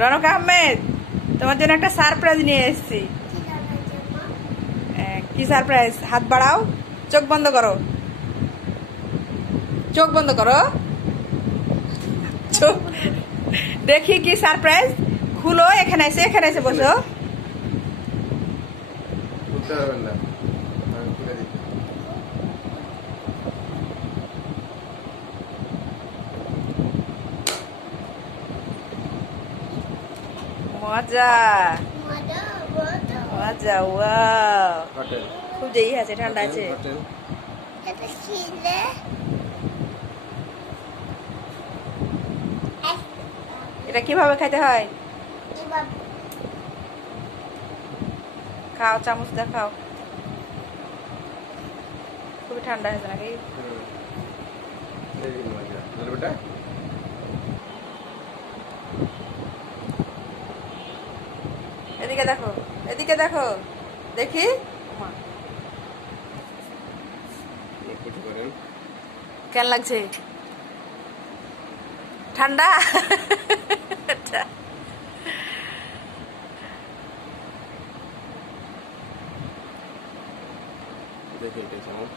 রনক আহমেদ, তোমার জন্য একটা সারপ্রাইজ নিয়ে এসেছি। কি সারপ্রাইজ? হাত বাড়াও, চোখ বন্ধ করো, চোখ বন্ধ করো, চোখ দেখি কি সারপ্রাইজ। খুলো, এখানে এসে বসো। মজা মজা, ওয়াও, খুব যেই আছে, ঠান্ডা আছে। এটা কিভাবে খাইতে হয়? খাও, চামচ দিয়ে খাও। খুবই ঠান্ডা হয়েছে নাকি? এদিকে দেখো, এদিকে দেখো, দেখি। কেন লাগছে? ঠান্ডা? দেখি এটা চামচ।